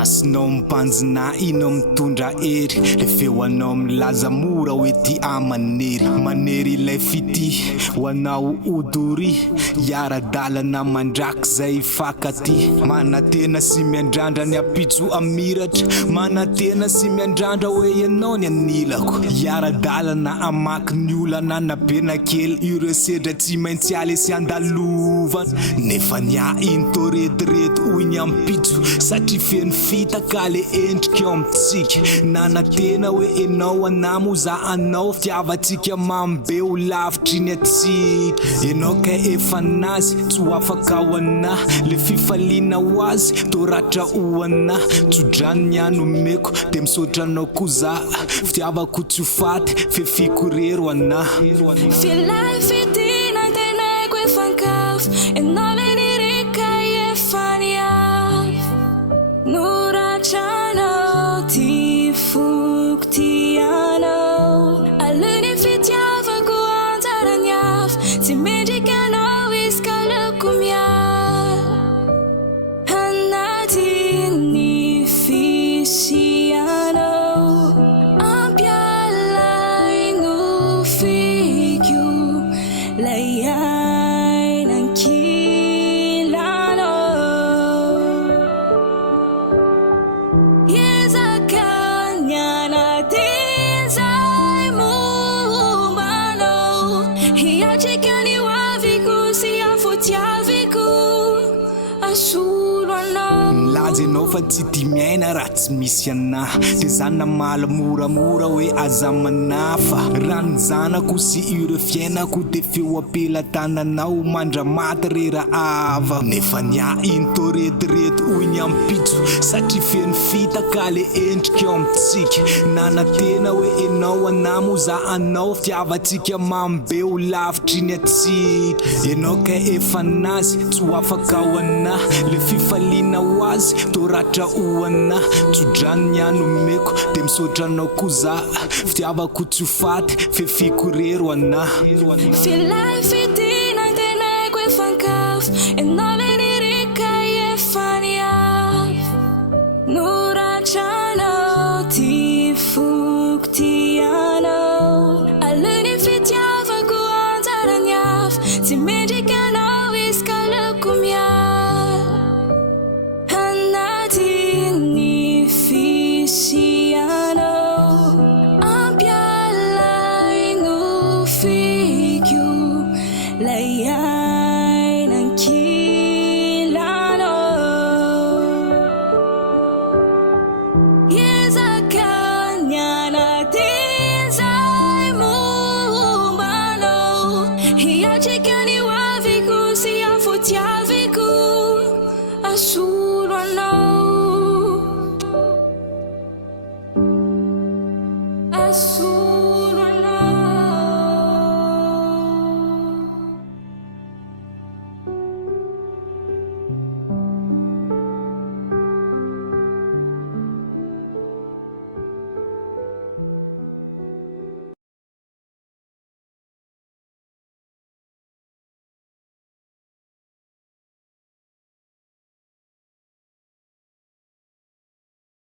Masinao mibanjina ino mitondra hery le feo anao milaza mora hoe ty amanery manery ilay fity ho anao odory iara-dalana mandraky zay fakaty manatena sy miandrandra ny apitso amiratra manatena sy miandrandra hoe ianao ny anilako iara-dalana amaky ny olana na bena kely ireo sedra tsy maintsy aly sy andalova nefa nia into retirety hoy ny ampitso satria feno fitaka le endrika eo amitsika nanatena hoe enao anamo za anao fitiavatsika mambe ho lavitry ny atsika enao ka efa nazy tsy ho afaka ho anahy le fifaliana ho azy toratra ho anahy tsodrany ny anomeko de misaotra anao ko za fitiavako tsy ho faty fefiko rero anahy Feel like fitina teneko efankafo enao lenirika efaniaf Nurachanao ti fuk ti anao Aluni fitiavako antaraniaf Ti mendrikanao iskalako mial Hanati ni fisianao Ampialay no figyo Layay ng kilano Yeza kanya natin zay mumano Hiyachikani waviku siya futiaviku Asulwano Lazy anao fa tsy ty miaina raha tsy misy anahy de zana mala moramora hoe aza manafa rano zanako sy ireo fiainako de feo apela tananao mandramaty rera ava nefa nia into retirety hoy ny ampitso satria feno fitaka le endrika eo amitsika nanatena hoe enao anamo za anao fitiavatsika mambe ho lavitry ny atsika enao ka efa nazy tsy ho afaka ho anahy le fifaliana ho azy toratra ho anahy tsodrany ny anomeko de misaotra anao ko za fitiavako tsy ho faty fefiko rero anahy Feel like fitina teneko efankafo enao lenirika efaniaf Nurachanao ti fuk ti anao Aluni fitiavako antaraniaf Ti mendrikanao iskalako mial Hanati ni fisianao Ampialay no figyo Layay ng kilano Yeza kanya natin zay mumano Hiyachikani waviku siya futiaviku Asulwano Asulwano